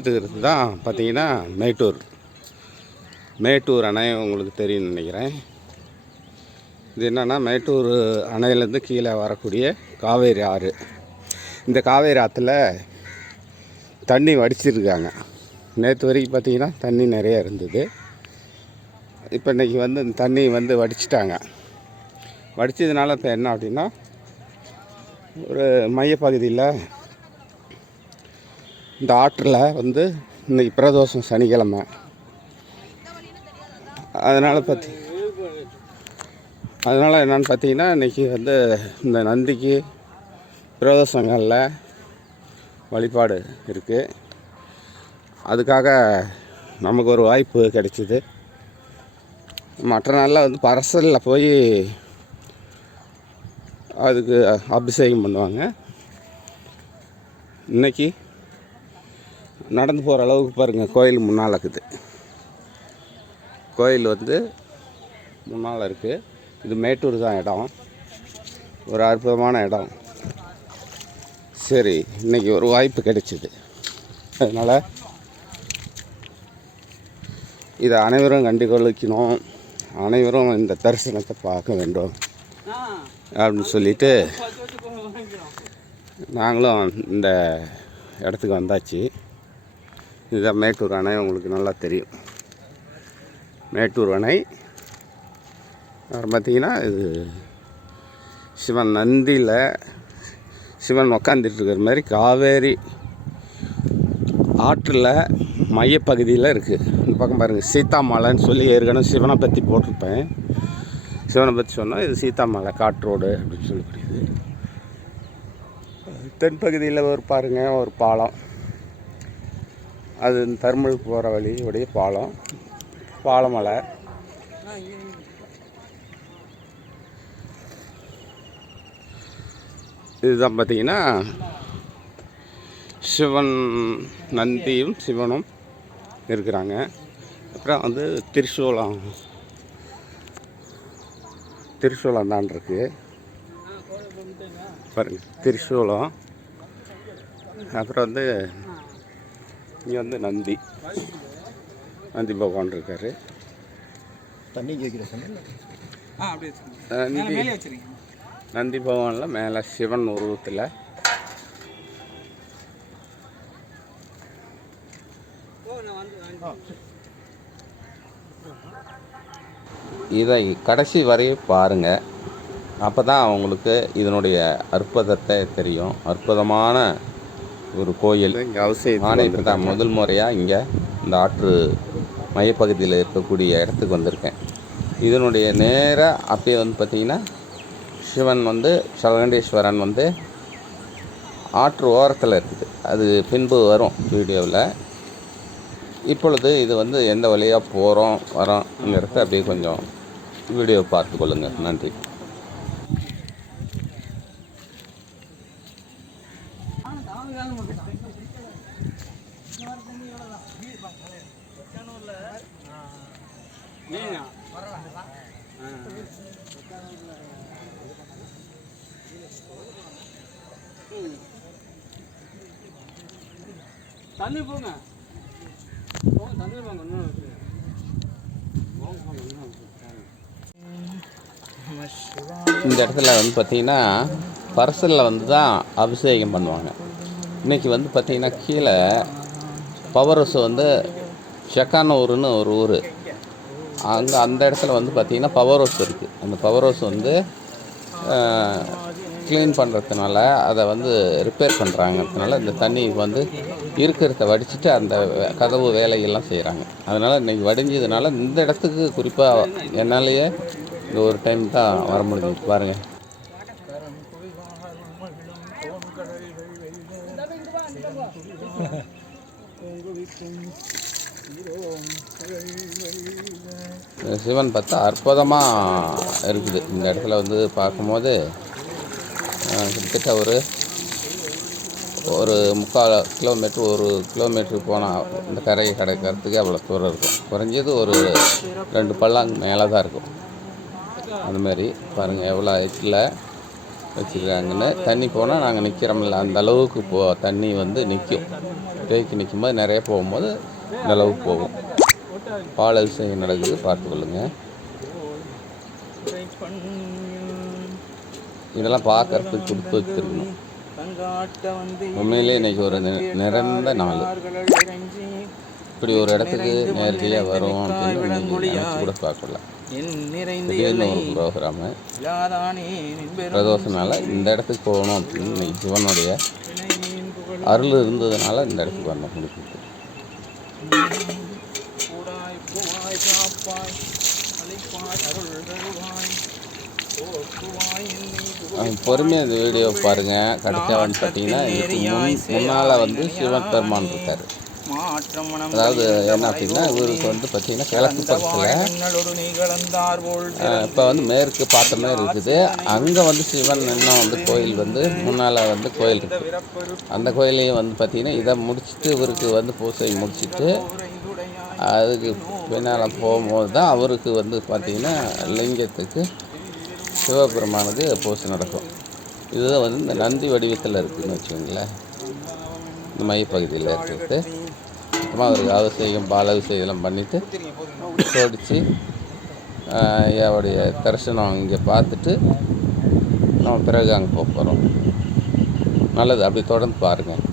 இருக்கிறது தான் பார்த்தீங்கன்னா மேட்டூர். மேட்டூர் அணை உங்களுக்கு தெரியும்னு நினைக்கிறேன். இது என்னென்னா மேட்டூர் அணையிலேருந்து கீழே வரக்கூடிய காவேரி ஆறு. இந்த காவேரி ஆற்றுல தண்ணி வடிச்சிருக்காங்க. நேற்று வரைக்கும் பார்த்தீங்கன்னா தண்ணி நிறைய இருந்தது. இப்போ இன்றைக்கி வந்து இந்த தண்ணி வந்து வடிச்சிட்டாங்க. வடித்ததுனால இப்போ என்ன அப்படின்னா ஒரு மையப்பகுதியில் இந்த ஆற்றில் வந்து இன்னைக்கு பிரதோஷம் சனிக்கிழமை. அதனால் பார்த்தி அதனால் என்னென்னு பார்த்தீங்கன்னா இன்றைக்கி வந்து இந்த நந்திக்கு பிரதோஷங்களில் வழிபாடு இருக்குது அதுக்காக நமக்கு ஒரு வாய்ப்பு கிடைச்சிது. மற்ற நாளில் வந்து பரசலில் போய் அதுக்கு அபிஷேகம் பண்ணுவாங்க. இன்னைக்கு நடந்து போகிற அளவுக்கு பாருங்கள் கோயில் முன்னால் இருக்குது. கோயில் வந்து முன்னால் இருக்குது இது மேட்டூர் தான் இடம். ஒரு அற்புதமான இடம். சரி இன்னைக்கு ஒரு வாய்ப்பு கிடைச்சிது. அதனால் இதை அனைவரும் கண்டு கொள்ளிக்கணும் அனைவரும் இந்த தரிசனத்தை பார்க்க வேண்டும். அப்படின்னு சொல்லிட்டு நாங்களும் இந்த இடத்துக்கு வந்தாச்சு. இதுதான் மேட்டூர் அணை உங்களுக்கு நல்லா தெரியும். மேட்டூர் அணை அப்புறம் பார்த்தீங்கன்னா இது சிவன் நந்தியில் சிவன் உக்காந்துட்டுருக்கிற மாதிரி காவேரி ஆற்றில் மையப்பகுதியில் இருக்குது இந்த பக்கம் பாருங்கள் சீதாமலைன்னு சொல்லி ஏற்கனவே சிவனை பற்றி போட்டிருப்பேன். சிவனை பற்றி சொன்னால் இது சீதாமலை காற்றோடு அப்படின்னு சொல்லக்கூடியது. தென்பகுதியில் ஒரு பாருங்கள் ஒரு பாலம். அது தர்மல் போகிற வழியுடைய பாலம். பாலமலை. இதுதான் பார்த்தீங்கன்னா சிவன் நந்தியும் சிவனும் இருக்கிறாங்க. அப்புறம் வந்து திரிசூலம் திரிசூலம் தான் இருக்கு. பாருங்க திரிசூலம் அப்புறம் வந்து இங்கே வந்து நந்தி. நந்தி பகவான் இருக்காரு. தண்ணி கேட்குற சொன்ன ஆ அப்படியே வச்சுருங்க நந்தி. மேலே வச்சுருங்க. நந்தி பகவானில் மேலே சிவன் உருவத்தில் இதை கடைசி வரை பாருங்கள் அப்போ தான் அவங்களுக்கு இதனுடைய அற்புதத்தை தெரியும். அற்புதமான ஒரு கோயில். நானே இப்போ தான் முதல் முறையாக இங்கே இந்த ஆற்று மையப்பகுதியில் இருக்கக்கூடிய இடத்துக்கு வந்திருக்கேன். இதனுடைய நேராக அப்படியே வந்து பார்த்திங்கன்னா சிவன் வந்து சலகண்டேஸ்வரன் வந்து ஆற்று ஓரத்தில் இருக்குது. அது பின்பு வரும் வீடியோவில். இப்பொழுது இது வந்து எந்த வழியாக போகிறோம் வரோங்கிறத அப்படியே கொஞ்சம் வீடியோ பார்த்து கொள்ளுங்கள் நன்றி நீங்க தண்ணி போங்க. போங்க தண்ணி போங்க இன்னும் போங்க, போங்க, இன்னும் இந்த இடத்துல வந்து பார்த்திங்கன்னா பரசலில் வந்து தான் அபிஷேகம் பண்ணுவாங்க. இன்றைக்கி வந்து பார்த்திங்கன்னா கீழே பவர் ஹவுஸ் வந்து செக்கானூர்னு ஒரு ஊர். அங்கே அந்த இடத்துல வந்து பார்த்திங்கன்னா பவர் ஹவுஸ் இருக்குது அந்த பவர் ஹவுஸ் வந்து க்ளீன் பண்ணுறதுனால அதை வந்து ரிப்பேர் பண்ணுறாங்கிறதுனால இந்த தண்ணி வந்து இருக்கிறத வடிச்சிட்டு அந்த கதவு வேலையெல்லாம் செய்கிறாங்க அதனால் இன்றைக்கி வடிஞ்சதுனால இந்த இடத்துக்கு குறிப்பாக என்னாலேயே இந்த ஒரு டைம் தான் வர முடியும் பாருங்கள் சிவன் பார்த்தா அற்புதமாக இருக்குது. இந்த இடத்துல வந்து பார்க்கும்போது கிட்டத்தட்ட ஒரு ஒரு முக்கால் கிலோமீட்ரு ஒரு கிலோமீட்ரு போனால் இந்த கரையை கிடைக்கிறதுக்கு அவ்வளோ தூரம் இருக்கும். குறைஞ்சது ஒரு ரெண்டு பல்லாங்கு மேலே தான் இருக்கும். அந்த மாதிரி பாருங்கள் எவ்வளோ ஹைட்டில் வச்சுருக்காங்கன்னு. தண்ணி போனால் நாங்கள் நிற்கிறோம்ல அந்த அளவுக்கு போ தண்ணி வந்து நிற்கும். டேக்கு நிற்கும் போது நிறைய போகும்போது இந்த அளவுக்கு போகும். பால் அபிஷேகம் நடக்குது பார்த்துக்கொள்ளுங்க இதெல்லாம் பார்க்கறதுக்கு கொடுத்து வச்சிருக்கணும். உண்மையிலே இன்னைக்கு ஒரு நி- நிறந்த நாள். இப்படி ஒரு இடத்துக்கு நேரடியாக வரும் அப்படின்னு நினைச்சு கூட பார்க்கல. திடீர்னு ஒரு ப்ரோக்ராமு பிரதோஷனால இந்த இடத்துக்கு போகணும் அப்படின்னு இன்னைக்கு சிவனுடைய அருள் இருந்ததுனால இந்த இடத்துக்கு வந்த முடிச்சு அருள் தருவாய். பொறுமையாக இந்த வீடியோ பாருங்கள் கடைசியாக பார்த்தீங்கன்னா இதுக்கு முன் முன்னால் வந்து சிவன் பெருமான் இருக்கார். அதாவது என்ன அப்படின்னா இவருக்கு வந்து பார்த்தீங்கன்னா கிழக்கு பக்கத்தில் இப்போ வந்து மேற்கு பார்த்த மாதிரி இருக்குது. அங்கே வந்து சிவன் இன்னும் வந்து கோயில் வந்து முன்னால் வந்து கோயில் இருக்குது அந்த கோயிலையும் வந்து பார்த்தீங்கன்னா இதை முடிச்சுட்டு இவருக்கு வந்து பூசை முடிச்சுட்டு அதுக்கு பின்னால் போகும்போது தான் அவருக்கு வந்து பார்த்தீங்கன்னா லிங்கத்துக்கு சிவபெருமானுக்கு பூசை நடக்கும். இதுதான் வந்து இந்த நந்தி வடிவத்தில் இருக்குதுன்னு வச்சுக்கோங்களேன். இந்த மையப்பகுதியில் இருக்கிறது. அப்புறமா அவருக்கு அபிஷேகம் பால் அபிஷேகம் பண்ணிவிட்டு சோடிச்சு அவருடைய தரிசனம் இங்கே பார்த்துட்டு நம்ம பிறகு அங்கே போக போகிறோம் நல்லது அப்படி தொடர்ந்து பாருங்கள்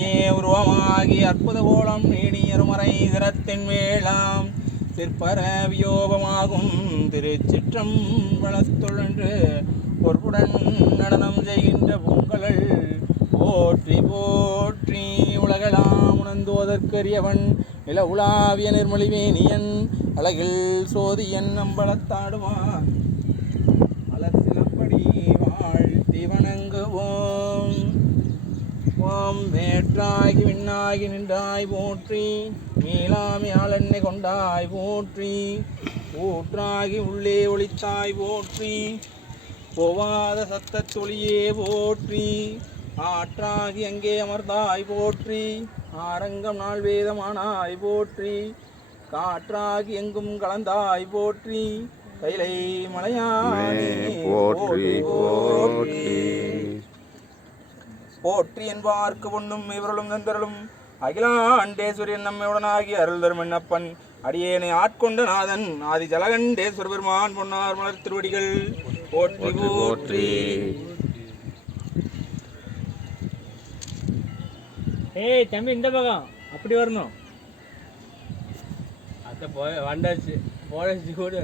ஏ உருவமாகி அற்புத கோலம் நீடியர் மறை திறத்தின் வேளா சிற்பர வியோபமாகும் திருச்சிற்றம் வளத்துழன்று பொற்புடன் நடனம் செய்கின்ற பொங்கலள் போற்றி போற்றி உலகெல்லாம் உணர்ந்தோதற்கரியவன் நில உலாவிய நிர்மொழிவேணியன் அழகில் சோதியன் அம்பலத்தாடுவான். மலர்சிலப்படி வாழ்த்தி வணங்குவோம். ஓம் வேற்றாகி விண்ணாகி நின்றாய் போற்றி மீளாமி ஆளெண்ணை கொண்டாய் போற்றி ஊற்றாகி உள்ளே ஒளித்தாய் போற்றி போவாத சத்தத் தொழியே போற்றி ஆற்றாகி அங்கே அமர்ந்தாய் போற்றி ஆரங்கம் நாள் வேதமானாய் போற்றி காற்றாகி எங்கும் கலந்தாய் போற்றி கைலை மலையானே போற்றி போற்றி. போற்றி என்பார்க்கு பொன்னும் இவர்களும் நண்பர்களும். அகிலாண்டேஸ்வரியன் நம்முடனாகி அருள் தரும் என்னப்பன். அடியேனை ஆட்கொண்ட நாதன் ஆதி ஜலகண்டேஸ்வர பெருமான் பொன்னார் மலர் திருவடிகள். போற்றி போற்றி ஏய் தம்பி இந்த பக்கம். அப்படி வரணும். அத்தை போய் வந்தாச்சு. போடாச்சு கூட.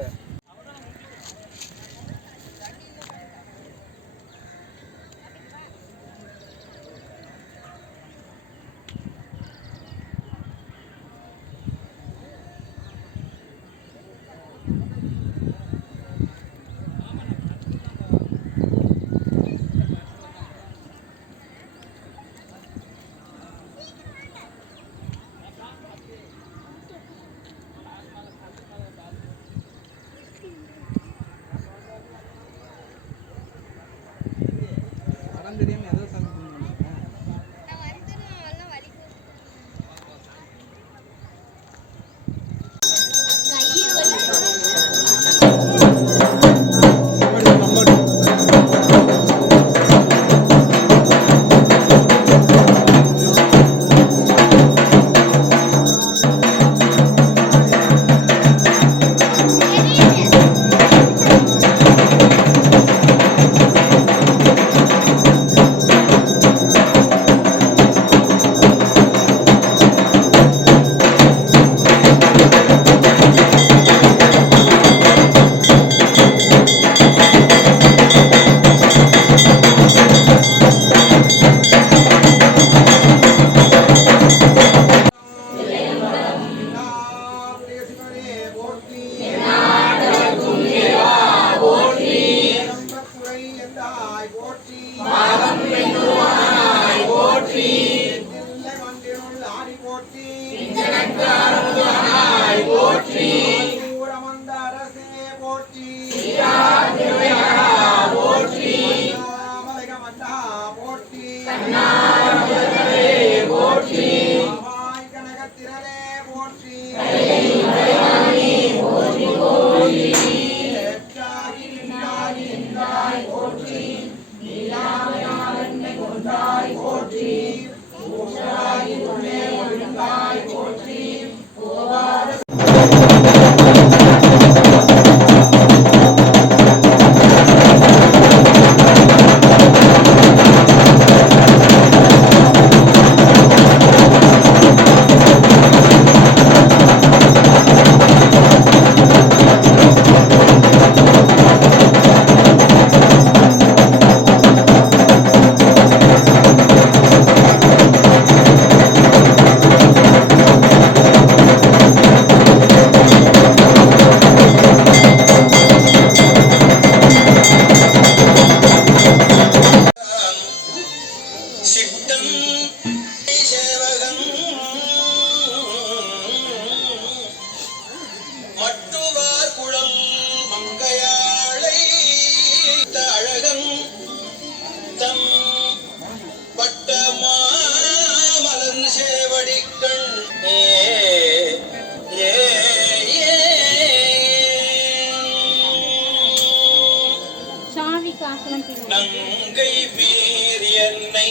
நங்கை வீர் என்னை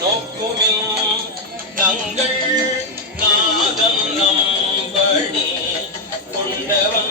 நோக்குமின். தங்கள் நாதம் நம்படி கொண்டவன்.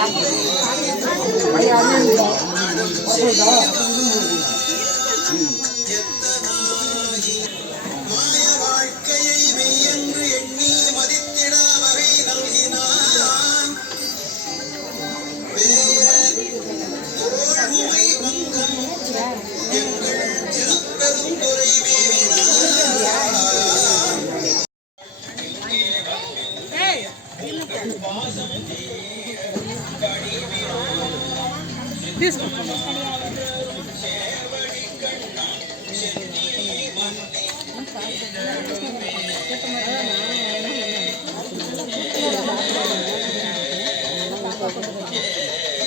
மெய்யென்று எண்ணி மதித்திட வகை நல்கினான் தோழ்மை பங்கம் எங்கள் சிறப்பெரும் குறைவீவினான்